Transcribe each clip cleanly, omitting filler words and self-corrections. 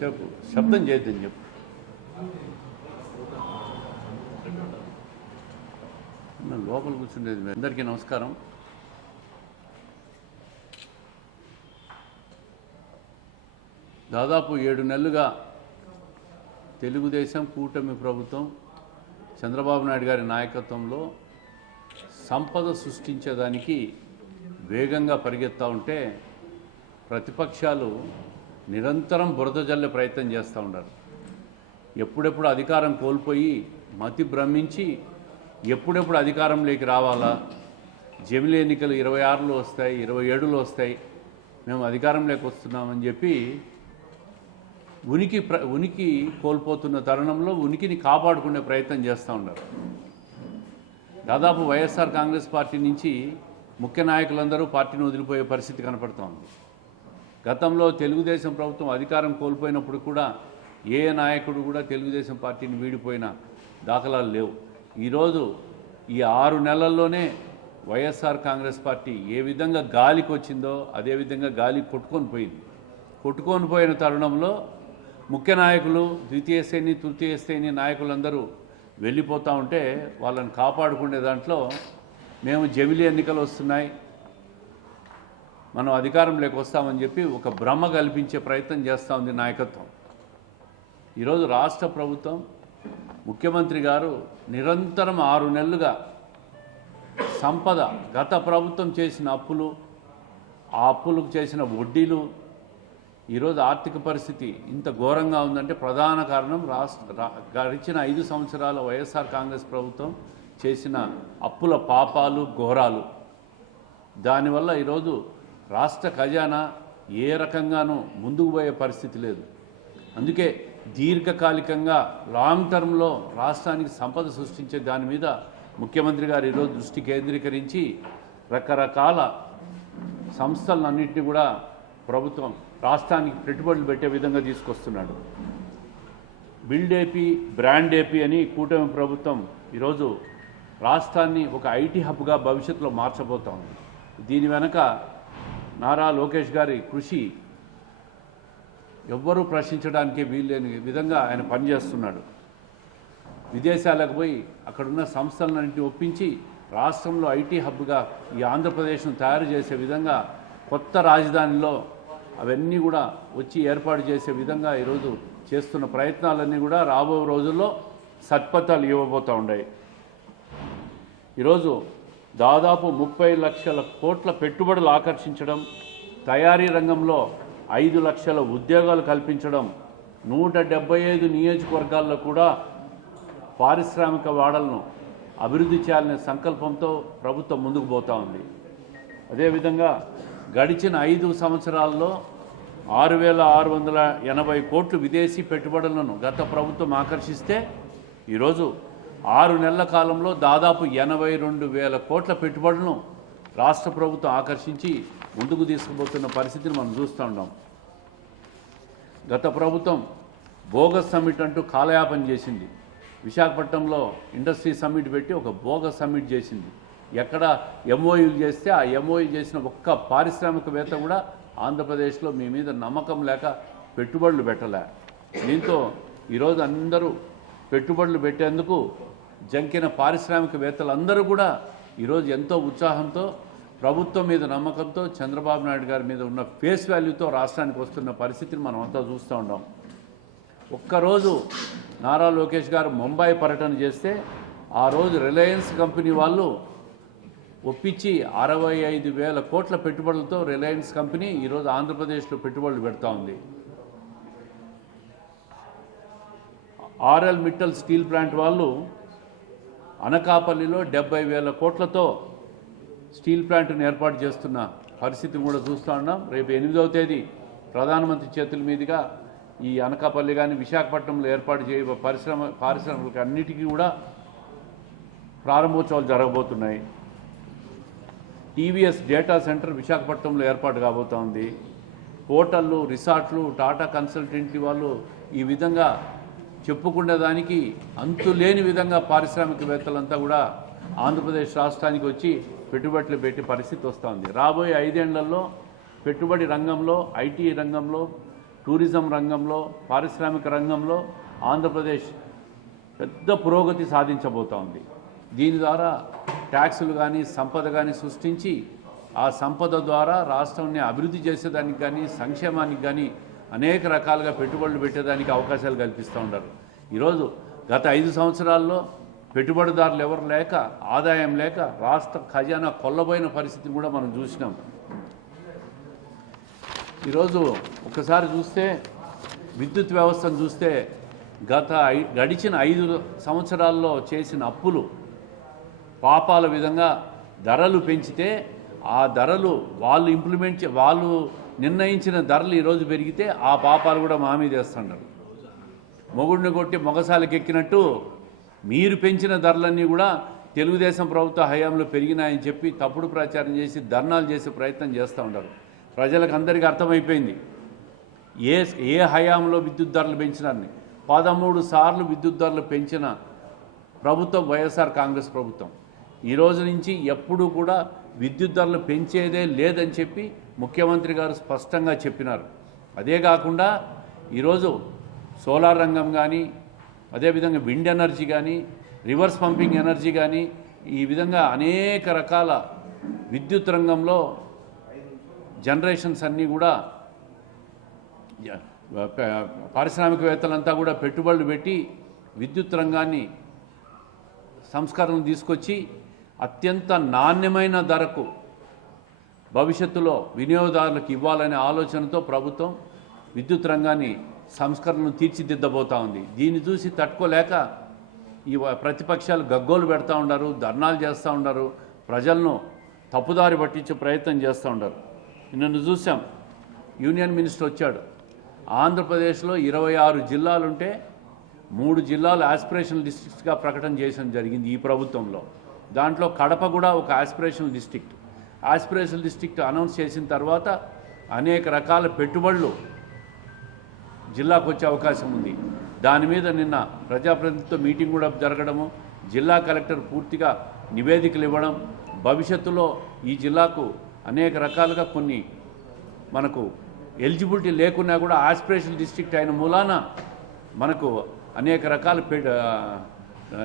చెప్పు, శబ్దం చేయొద్దని చెప్పు. లోపల కూర్చుండేది. అందరికీ నమస్కారం. దాదాపు 7 నెలలుగా తెలుగుదేశం కూటమి ప్రభుత్వం చంద్రబాబు నాయుడు గారి నాయకత్వంలో సంపద సృష్టించేదానికి వేగంగా పరిగెత్తా ఉంటే ప్రతిపక్షాలు నిరంతరం బురద జల్లే ప్రయత్నం చేస్తూ ఉన్నారు. ఎప్పుడెప్పుడు అధికారం కోల్పోయి మతి భ్రమించి ఎప్పుడెప్పుడు అధికారంలోకి రావాలా, జమిలి ఎన్నికలు 26లో వస్తాయి, 27లో వస్తాయి, మేము అధికారంలోకి వస్తున్నామని చెప్పి ఉనికి కోల్పోతున్న తరుణంలో ఉనికిని కాపాడుకునే ప్రయత్నం చేస్తూ ఉన్నారు. దాదాపు వైఎస్ఆర్ కాంగ్రెస్ పార్టీ నుంచి ముఖ్య నాయకులందరూ పార్టీని వదిలిపోయే పరిస్థితి కనపడుతోంది. గతంలో తెలుగుదేశం ప్రభుత్వం అధికారం కోల్పోయినప్పుడు కూడా ఏ నాయకుడు కూడా తెలుగుదేశం పార్టీని వీడిపోయిన దాఖలాలు లేవు. ఈరోజు ఈ 6 నెలల్లోనే వైఎస్ఆర్ కాంగ్రెస్ పార్టీ ఏ విధంగా గాలికి వచ్చిందో అదేవిధంగా గాలి కొట్టుకొని పోయిన తరుణంలో ముఖ్య నాయకులు, ద్వితీయ శ్రేణి తృతీయ శ్రేణి నాయకులందరూ వెళ్ళిపోతూ ఉంటే వాళ్ళని కాపాడుకునే దాంట్లో మేము జమిలి ఎన్నికలు వస్తున్నాయి, మనం అధికారంలోకి వస్తామని చెప్పి ఒక భ్రమ కల్పించే ప్రయత్నం చేస్తూ ఉంది నాయకత్వం. ఈరోజు రాష్ట్ర ప్రభుత్వం ముఖ్యమంత్రి గారు నిరంతరం 6 నెలలుగా సంపద, గత ప్రభుత్వం చేసిన అప్పులు, ఆ అప్పులకు చేసిన వడ్డీలు, ఈరోజు ఆర్థిక పరిస్థితి ఇంత ఘోరంగా ఉందంటే ప్రధాన కారణం గడిచిన 5 సంవత్సరాల వైఎస్ఆర్ కాంగ్రెస్ ప్రభుత్వం చేసిన అప్పుల పాపాలు, ఘోరాలు. దానివల్ల ఈరోజు రాష్ట్ర ఖజానా ఏ రకంగానూ ముందుకు పోయే పరిస్థితి లేదు. అందుకే దీర్ఘకాలికంగా లాంగ్ టర్మ్లో రాష్ట్రానికి సంపద సృష్టించే దాని మీద ముఖ్యమంత్రి గారు ఈరోజు దృష్టి కేంద్రీకరించి రకరకాల సంస్థలన్నింటినీ కూడా ప్రభుత్వం రాష్ట్రానికి పెట్టుబడులు పెట్టే విధంగా తీసుకొస్తున్నాడు. బిల్డ్ ఏపీ, బ్రాండ్ ఏపీ అని కూటమి ప్రభుత్వం ఈరోజు రాష్ట్రాన్ని ఒక ఐటీ హబ్గా భవిష్యత్తులో మార్చబోతా ఉంది. దీని వెనక నారా లోకేష్ గారి కృషి ఎవ్వరూ ప్రశ్నించడానికి వీల్లేని విధంగా ఆయన పనిచేస్తున్నాడు. విదేశాలకు పోయి అక్కడున్న సంస్థలన్నింటినీ ఒప్పించి రాష్ట్రంలో ఐటీ హబ్గా ఈ ఆంధ్రప్రదేశ్ను తయారు చేసే విధంగా కొత్త రాజధానిలో అవన్నీ కూడా వచ్చి ఏర్పాటు చేసే విధంగా ఈరోజు చేస్తున్న ప్రయత్నాలన్నీ కూడా రాబో రోజుల్లో సత్ఫలితాలు ఇవ్వబోతూ ఉన్నాయి. ఈరోజు దాదాపు 30 లక్షల కోట్ల పెట్టుబడులు ఆకర్షించడం, తయారీ రంగంలో 5 లక్షల ఉద్యోగాలు కల్పించడం, 175 నియోజకవర్గాల్లో కూడా పారిశ్రామిక వాడలను అభివృద్ధి చేయాలనే సంకల్పంతో ప్రభుత్వం ముందుకు పోతూ ఉంది. అదేవిధంగా గడిచిన 5 సంవత్సరాల్లో 6,680 కోట్లు విదేశీ పెట్టుబడులను గత ప్రభుత్వం ఆకర్షిస్తే ఈరోజు 6 నెలల కాలంలో దాదాపు 82,000 కోట్ల పెట్టుబడులను రాష్ట్ర ప్రభుత్వం ఆకర్షించి ముందుకు తీసుకుపోతున్న పరిస్థితిని మనం చూస్తూ ఉన్నాం. గత ప్రభుత్వం బోగస్ సమ్మిట్ అంటూ కాలయాపన చేసింది. విశాఖపట్నంలో ఇండస్ట్రీ సమ్మిట్ పెట్టి ఒక బోగస్ సమ్మిట్ చేసింది. ఎక్కడ ఎంఓయూలు చేస్తే ఆ ఎంఓయూ చేసిన ఒక్క పారిశ్రామికవేత్త కూడా ఆంధ్రప్రదేశ్లో మీ మీద నమ్మకం లేక పెట్టుబడులు పెట్టలే. దీంతో ఈరోజు అందరూ పెట్టుబడులు పెట్టేందుకు జంకిన పారిశ్రామికవేత్తలందరూ కూడా ఈరోజు ఎంతో ఉత్సాహంతో, ప్రభుత్వం మీద నమ్మకంతో, చంద్రబాబు నాయుడు గారి మీద ఉన్న ఫేస్ వాల్యూతో రాష్ట్రానికి వస్తున్న పరిస్థితిని మనం అంతా చూస్తూ ఉన్నాం. ఒక్కరోజు నారా లోకేష్ గారు ముంబై పర్యటన చేస్తే ఆ రోజు రిలయన్స్ కంపెనీ వాళ్ళు ఒప్పించి 65,000 కోట్ల పెట్టుబడులతో రిలయన్స్ కంపెనీ ఈరోజు ఆంధ్రప్రదేశ్లో పెట్టుబడులు పెడతా ఉంది. ఆర్ఎల్ మిట్టల్ స్టీల్ ప్లాంట్ వాళ్ళు అనకాపల్లిలో 70,000 కోట్లతో స్టీల్ ప్లాంట్ను ఏర్పాటు చేస్తున్న పరిస్థితిని కూడా చూస్తూ ఉన్నాం. రేపు 8వ తేదీ ప్రధానమంత్రి చేతుల మీదుగా ఈ అనకాపల్లి కానీ విశాఖపట్నంలో ఏర్పాటు చేయ పారిశ్రామికలకు అన్నిటికీ కూడా ప్రారంభోత్సవాలు జరగబోతున్నాయి. టీవీఎస్ డేటా సెంటర్ విశాఖపట్నంలో ఏర్పాటు కాబోతోంది. హోటళ్ళు, రిసార్ట్లు, టాటా కన్సల్టెంట్లీ వాళ్ళు ఈ విధంగా చెప్పుకునే దానికి అంతులేని విధంగా పారిశ్రామికవేత్తలంతా కూడా ఆంధ్రప్రదేశ్ రాష్ట్రానికి వచ్చి పెట్టుబడులు పెట్టే పరిస్థితి వస్తుంది. రాబోయే 5 ఏళ్లలో పెట్టుబడి రంగంలో, ఐటీ రంగంలో టూరిజం రంగంలో, పారిశ్రామిక రంగంలో ఆంధ్రప్రదేశ్ పెద్ద పురోగతి సాధించబోతోంది ఉంది. దీని ద్వారా ట్యాక్సులు కానీ సంపద కానీ సృష్టించి ఆ సంపద ద్వారా రాష్ట్రాన్ని అభివృద్ధి చేసేదానికి కానీ సంక్షేమానికి కానీ అనేక రకాలుగా పెట్టుబడులు పెట్టేదానికి అవకాశాలు కల్పిస్తూ ఉంటారు. ఈరోజు గత 5 సంవత్సరాల్లో పెట్టుబడిదారులు ఎవరు లేక, ఆదాయం లేక రాష్ట్ర ఖజానా కొల్లబోయిన పరిస్థితిని కూడా మనం చూసినాం. ఈరోజు ఒకసారి చూస్తే విద్యుత్ వ్యవస్థను చూస్తే గడిచిన 5 సంవత్సరాల్లో చేసిన అప్పులు పాపాల విధంగా ధరలు పెంచితే ఆ ధరలు వాళ్ళు నిర్ణయించిన ధరలు ఈరోజు పెరిగితే ఆ పాపాలు కూడా మా మీద వేస్తున్నారు. మొగుడిని కొట్టి మొగసాలకు ఎక్కినట్టు మీరు పెంచిన ధరలన్నీ కూడా తెలుగుదేశం ప్రభుత్వ హయాంలో పెరిగినాయని చెప్పి తప్పుడు ప్రచారం చేసి ధర్నాలు చేసే ప్రయత్నం చేస్తూ ఉంటారు. ప్రజలకు అందరికీ అర్థమైపోయింది ఏ హయాంలో విద్యుత్ ధరలు పెంచినారని. 13 సార్లు విద్యుత్ ధరలు పెంచిన ప్రభుత్వం వైఎస్ఆర్ కాంగ్రెస్ ప్రభుత్వం. ఈ రోజు నుంచి ఎప్పుడూ కూడా విద్యుత్ ధరలు పెంచేదే లేదని చెప్పి ముఖ్యమంత్రి గారు స్పష్టంగా చెప్పినారు. అదే కాకుండా ఈరోజు సోలార్ రంగం కానీ, అదేవిధంగా విండ్ ఎనర్జీ కానీ, రివర్స్ పంపింగ్ ఎనర్జీ కానీ, ఈ విధంగా అనేక రకాల విద్యుత్ రంగంలో జనరేషన్స్ అన్నీ కూడా పారిశ్రామికవేత్తలంతా కూడా పెట్టుబడులు పెట్టి విద్యుత్ రంగాన్ని సంస్కరణలు తీసుకొచ్చి అత్యంత నాణ్యమైన ధరకు భవిష్యత్తులో వినియోగదారులకు ఇవ్వాలనే ఆలోచనతో ప్రభుత్వం విద్యుత్ రంగాన్ని సంస్కరణలు తీర్చిదిద్దబోతూ ఉంది. దీన్ని చూసి తట్టుకోలేక ఈ ప్రతిపక్షాలు గగ్గోలు పెడతా ఉన్నారు, ధర్నాలు చేస్తూ ఉన్నారు, ప్రజలను తప్పుదారి పట్టించే ప్రయత్నం చేస్తూ ఉన్నారు. నిన్ను చూసాం, యూనియన్ మినిస్టర్ వచ్చాడు. ఆంధ్రప్రదేశ్లో 26 జిల్లాలుంటే 3 జిల్లాలు ఆస్పిరేషనల్ డిస్ట్రిక్ట్స్గా ప్రకటన చేయడం జరిగింది ఈ ప్రభుత్వంలో. దాంట్లో కడప కూడా ఒక aspirational district. Aspirational district announce చేసిన తర్వాత అనేక రకాల పెట్టుబడులు జిల్లాకు వచ్చే అవకాశం ఉంది. దాని మీద నిన్న ప్రజాప్రతినిధులతో మీటింగ్ కూడా జరగడము, జిల్లా కలెక్టర్ పూర్తిగా నివేదికలు ఇవ్వడం, భవిష్యత్తులో ఈ జిల్లాకు అనేక రకాలుగా కొన్ని మనకు ఎలిజిబిలిటీ లేకున్నా కూడా ఆస్పిరేషనల్ డిస్ట్రిక్ట్ అయిన మూలాన మనకు అనేక రకాల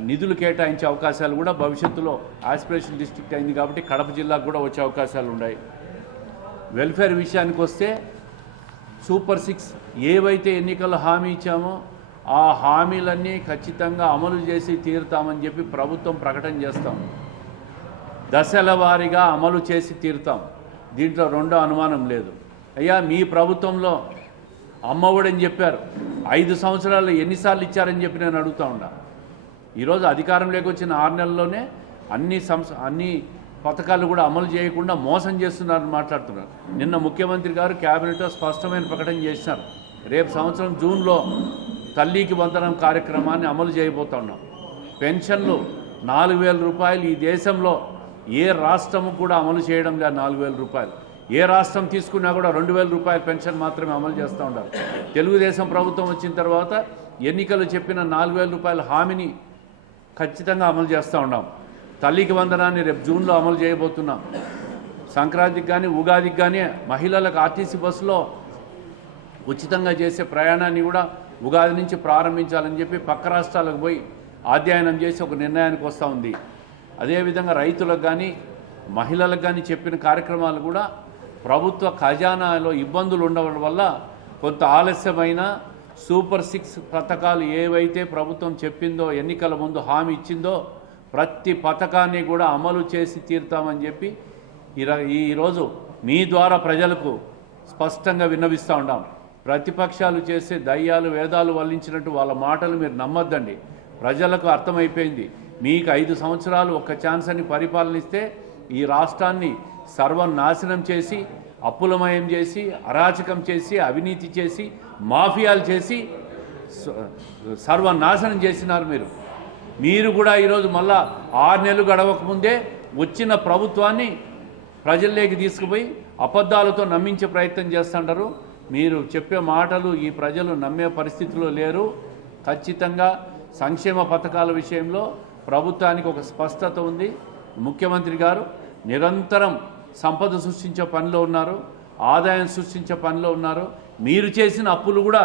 నిధులు కేటాయించే అవకాశాలు కూడా భవిష్యత్తులో ఆస్పిరేషనల్ డిస్ట్రిక్ట్ అయింది కాబట్టి కడప జిల్లాకు కూడా వచ్చే అవకాశాలు ఉన్నాయి. వెల్ఫేర్ విషయానికి వస్తే సూపర్ 6 ఏవైతే ఎన్నికల్లో హామీ ఇచ్చామో ఆ హామీలన్నీ ఖచ్చితంగా అమలు చేసి తీరుతామని చెప్పి ప్రభుత్వం ప్రకటన చేస్తాం. దశల వారీగా అమలు చేసి తీరుతాం. దీంట్లో రెండో అనుమానం లేదు. అయ్యా, మీ ప్రభుత్వంలో అమ్మఒడని చెప్పారు, 5 సంవత్సరాలు ఎన్నిసార్లు ఇచ్చారని చెప్పి నేను అడుగుతూ ఉన్నా. ఈరోజు అధికారంలోకి వచ్చిన 6 నెలల్లోనే అన్ని పథకాలు కూడా అమలు చేయకుండా మోసం చేస్తున్నారని మాట్లాడుతున్నారు. నిన్న ముఖ్యమంత్రి గారు క్యాబినెట్లో స్పష్టమైన ప్రకటన చేసినారు. రేపు సంవత్సరం జూన్లో తల్లికి వందనం కార్యక్రమాన్ని అమలు చేయబోతా ఉన్నాం. పెన్షన్లు 4,000 రూపాయలు ఈ దేశంలో ఏ రాష్ట్రము కూడా అమలు చేయడం లేదు. 4,000 రూపాయలు ఏ రాష్ట్రం తీసుకున్నా కూడా 2,000 రూపాయల పెన్షన్ మాత్రమే అమలు చేస్తూ ఉంటారు. తెలుగుదేశం ప్రభుత్వం వచ్చిన తర్వాత ఎన్నికలు చెప్పిన 4,000 రూపాయల హామీని ఖచ్చితంగా అమలు చేస్తూ ఉన్నాం. తల్లికి వందనాన్ని రేపు జూన్లో అమలు చేయబోతున్నాం. సంక్రాంతికి కానీ ఉగాదికి కానీ మహిళలకు ఆర్టీసీ బస్సులో ఉచితంగా చేసే ప్రయాణాన్ని కూడా ఉగాది నుంచి ప్రారంభించాలని చెప్పి పక్క రాష్ట్రాలకు పోయి అధ్యయనం చేసి ఒక నిర్ణయానికి వస్తూ ఉంది. అదేవిధంగా రైతులకు కానీ మహిళలకు కానీ చెప్పిన కార్యక్రమాలు కూడా ప్రభుత్వ ఖజానాలో ఇబ్బందులు ఉండడం వల్ల కొంత ఆలస్యమైన సూపర్ 6 పథకాలు ఏవైతే ప్రభుత్వం చెప్పిందో, ఎన్నికల ముందు హామీ ఇచ్చిందో ప్రతి పథకాన్ని కూడా అమలు చేసి తీరుతామని చెప్పి ఈరోజు మీ ద్వారా ప్రజలకు స్పష్టంగా విన్నవిస్తూ ఉన్నాం. ప్రతిపక్షాలు చేసే దయ్యాలు వేదాలు వల్లించినట్టు వాళ్ళ మాటలు మీరు నమ్మొద్దండి. ప్రజలకు అర్థమైపోయింది. మీకు 5 సంవత్సరాలు ఒక్క ఛాన్స్ అని పరిపాలనిస్తే ఈ రాష్ట్రాన్ని సర్వనాశనం చేసి, అప్పులమయం చేసి, అరాచకం చేసి, అవినీతి చేసి, మాఫియాలు చేసి సర్వనాశనం చేసినారు మీరు కూడా ఈరోజు మళ్ళా 6 నెలలు గడవకముందే వచ్చిన ప్రభుత్వాన్ని ప్రజల్లోకి తీసుకుపోయి అబద్ధాలతో నమ్మించే ప్రయత్నం చేస్తుంటారు. మీరు చెప్పే మాటలు ఈ ప్రజలు నమ్మే పరిస్థితిలో లేరు. ఖచ్చితంగా సంక్షేమ పథకాల విషయంలో ప్రభుత్వానికి ఒక స్పష్టత ఉంది. ముఖ్యమంత్రి గారు నిరంతరం సంపద సృష్టించే పనిలో ఉన్నారు. ఆదాయం సృష్టించే పనిలో ఉన్నారు. మీరు చేసిన అప్పులు కూడా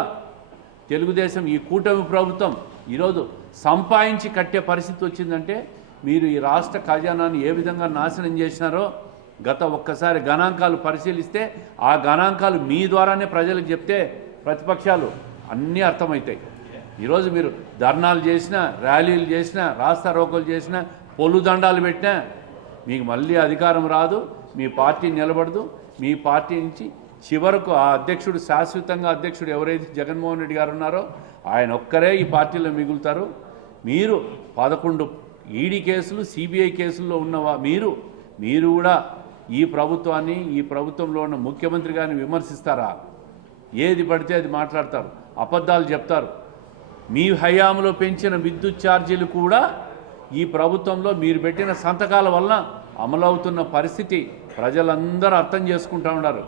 తెలుగుదేశం ఈ కూటమి ప్రభుత్వం ఈరోజు సంపాదించి కట్టే పరిస్థితి వచ్చిందంటే మీరు ఈ రాష్ట్ర ఖజానాన్ని ఏ విధంగా నాశనం చేసినారో గత ఒక్కసారి గణాంకాలు పరిశీలిస్తే ఆ గణాంకాలు మీ ద్వారానే ప్రజలకు చెప్తే ప్రతిపక్షాలు అన్నీ అర్థమవుతాయి. ఈరోజు మీరు ధర్నాలు చేసినా, ర్యాలీలు చేసినా, రాస్తా రోకోలు చేసినా, పొల్లు దండాలు పెట్టినా మీకు మళ్ళీ అధికారం రాదు, మీ పార్టీ నిలబడదు. మీ పార్టీ నుంచి చివరకు ఆ అధ్యక్షుడు, శాశ్వతంగా అధ్యక్షుడు ఎవరైతే జగన్మోహన్ రెడ్డి గారు ఉన్నారో ఆయన ఒక్కరే ఈ పార్టీలో మిగులుతారు. మీరు 11 ఈడీ కేసులు, సిబిఐ కేసుల్లో ఉన్న మీరు కూడా ఈ ప్రభుత్వాన్ని, ఈ ప్రభుత్వంలో ఉన్న ముఖ్యమంత్రి గారిని విమర్శిస్తారా? ఏది పడితే అది మాట్లాడతారు, అబద్ధాలు చెప్తారు. మీ హయాంలో పెంచిన విద్యుత్ ఛార్జీలు కూడా ఈ ప్రభుత్వంలో మీరు పెట్టిన సంతకాల వలన అమలవుతున్న పరిస్థితి ప్రజలందరూ అర్థం చేసుకుంటూ ఉన్నారు.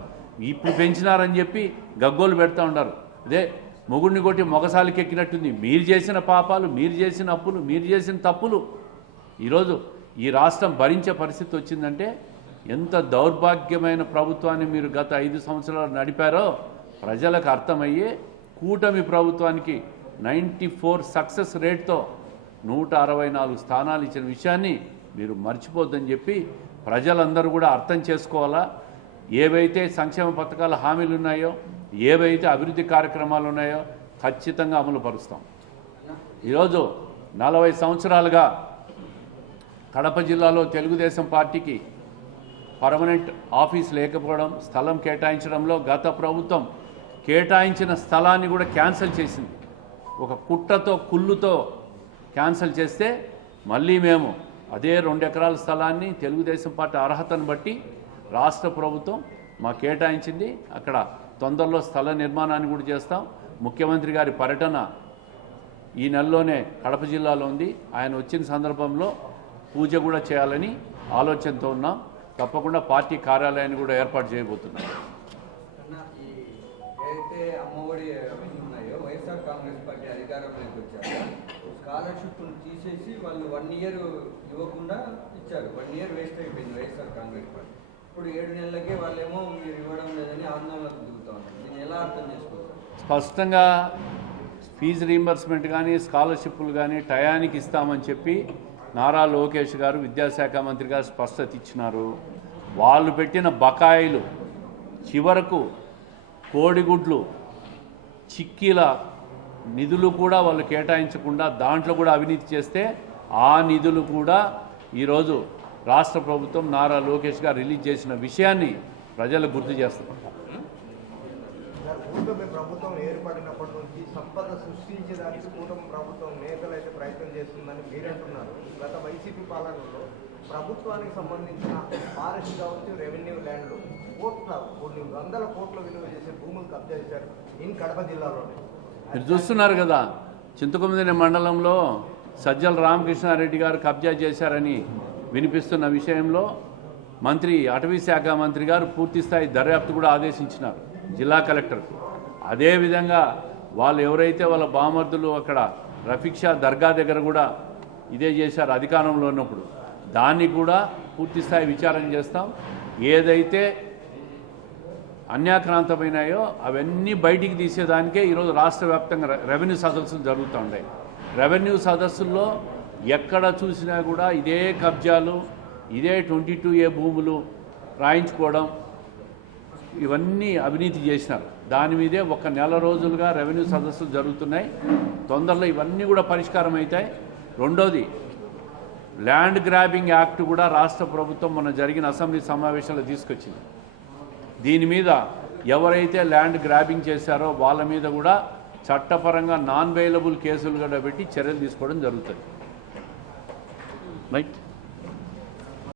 ఇప్పుడు పెంచినారని చెప్పి గగ్గోలు పెడతా ఉన్నారు. అదే మొగుడిని కొట్టి మొగసాలికి ఎక్కినట్టుంది. మీరు చేసిన పాపాలు, మీరు చేసిన అప్పులు, మీరు చేసిన తప్పులు ఈరోజు ఈ రాష్ట్రం భరించే పరిస్థితి వచ్చిందంటే ఎంత దౌర్భాగ్యమైన ప్రభుత్వాన్ని మీరు గత 5 సంవత్సరాలు నడిపారో ప్రజలకు అర్థమయ్యే కూటమి ప్రభుత్వానికి 94 సక్సెస్ రేట్తో 164 స్థానాలు ఇచ్చిన విషయాన్ని మీరు మర్చిపోద్దని చెప్పి ప్రజలందరూ కూడా అర్థం చేసుకోవాలా. ఏవైతే సంక్షేమ పథకాల హామీలు ఉన్నాయో, ఏవైతే అభివృద్ధి కార్యక్రమాలు ఉన్నాయో ఖచ్చితంగా అమలు పరుస్తాం. ఈరోజు 40 సంవత్సరాలుగా కడప జిల్లాలో తెలుగుదేశం పార్టీకి పర్మనెంట్ ఆఫీస్ లేకపోవడం, స్థలం కేటాయించడంలో గత ప్రభుత్వం కేటాయించిన స్థలాన్ని కూడా క్యాన్సిల్ చేసింది. ఒక కుట్రతో, కుళ్ళుతో క్యాన్సిల్ చేస్తే మళ్ళీ మేము అదే 2 ఎకరాల స్థలాన్ని తెలుగుదేశం పార్టీ అర్హతను బట్టి రాష్ట్ర ప్రభుత్వం మాకు కేటాయించింది. అక్కడ తొందరలో స్థల నిర్మాణాన్ని కూడా చేస్తాం. ముఖ్యమంత్రి గారి పర్యటన ఈ నెలలోనే కడప జిల్లాలో ఉంది. ఆయన వచ్చిన సందర్భంలో పూజ కూడా చేయాలని ఆలోచనతో ఉన్నాం. తప్పకుండా పార్టీ కార్యాలయాన్ని కూడా ఏర్పాటు చేయబోతున్నాం. ఏదైతే అమ్మఒడి ఉన్నాయో వైఎస్ఆర్ కాంగ్రెస్ పార్టీ అధికారంలోకి వచ్చారు, స్కాలర్షిప్ను తీసేసి వాళ్ళు 1 ఇయర్ ఇవ్వకుండా ఇచ్చారు. 1 ఇయర్ వేస్ట్ అయిపోయింది వైఎస్ఆర్ కాంగ్రెస్ పార్టీ. ఇప్పుడు 7 నెలలకే వాళ్ళేమో మీరు ఇవ్వడం లేదని ఆందోళనకు దిగుతూ ఉన్నారు. దీన్ని ఎలా అర్థం చేసుకోవచ్చు? స్పష్టంగా ఫీజు రీయింబర్స్మెంట్ కానీ, స్కాలర్షిప్లు కానీ టయానికి ఇస్తామని చెప్పి నారా లోకేష్ గారు, విద్యాశాఖ మంత్రి గారు స్పష్టత ఇచ్చినారు. వాళ్ళు పెట్టిన బకాయిలు చివరకు కోడిగుడ్లు, చిక్కీల నిధులు కూడా వాళ్ళు కేటాయించకుండా దాంట్లో కూడా అవినీతి చేస్తే ఆ నిధులు కూడా ఈరోజు రాష్ట్ర ప్రభుత్వం నారా లోకేష్ గారు రిలీజ్ చేసిన విషయాన్ని ప్రజలకు గుర్తు చేస్తున్నారు. కూటమి ప్రభుత్వం ఏర్పడినప్పటి నుంచి సంపద సృష్టించడానికి కూటమి ప్రభుత్వం నేతలైతే ప్రయత్నం చేస్తుందని మీరంటున్నారు. గత వైసీపీ పాలనలో ప్రభుత్వానికి సంబంధించిన ఫారెస్ట్ కావచ్చు, రెవెన్యూ ల్యాండ్లు కొన్ని వందల కోట్ల విలువ చేసే భూములు కబ్జా చేశారు కడప జిల్లాలోనే. మీరు చూస్తున్నారు కదా, చింతకొమ్మిదిని మండలంలో సజ్జల రామకృష్ణారెడ్డి గారు కబ్జా చేశారని వినిపిస్తున్న విషయంలో మంత్రి, అటవీ శాఖ మంత్రి గారు పూర్తిస్థాయి దర్యాప్తు కూడా ఆదేశించినారు జిల్లా కలెక్టర్కు. అదేవిధంగా వాళ్ళు ఎవరైతే వాళ్ళ బామర్దులు అక్కడ రఫీక్షా దర్గా దగ్గర కూడా ఇదే చేశారు అధికారంలో ఉన్నప్పుడు, దాన్ని కూడా పూర్తిస్థాయి విచారణ చేస్తాం. ఏదైతే అన్యాక్రాంతమైనాయో అవన్నీ బయటికి తీసేదానికే ఈరోజు రాష్ట్ర వ్యాప్తంగా రెవెన్యూ సదస్సులు జరుగుతూ ఉన్నాయి. రెవెన్యూ సదస్సుల్లో ఎక్కడ చూసినా కూడా ఇదే కబ్జాలు, ఇదే 22A భూములు రాయించుకోవడం, ఇవన్నీ అవినీతి చేసినారు. దాని మీదే 1 నెల రోజులుగా రెవెన్యూ సదస్సులు జరుగుతున్నాయి. తొందరలో ఇవన్నీ కూడా పరిష్కారం అవుతాయి. రెండోది, ల్యాండ్ గ్రాబింగ్ యాక్ట్ కూడా రాష్ట్ర ప్రభుత్వం మొన్న జరిగిన అసెంబ్లీ సమావేశంలో తీసుకొచ్చింది. దీని మీద ఎవరైతే ల్యాండ్ గ్రాబింగ్ చేశారో వాళ్ళ మీద కూడా చట్టపరంగా నాన్ బెయిలబుల్ కేసులు కూడా పెట్టి చర్యలు తీసుకోవడం జరుగుతుంది. రైట్.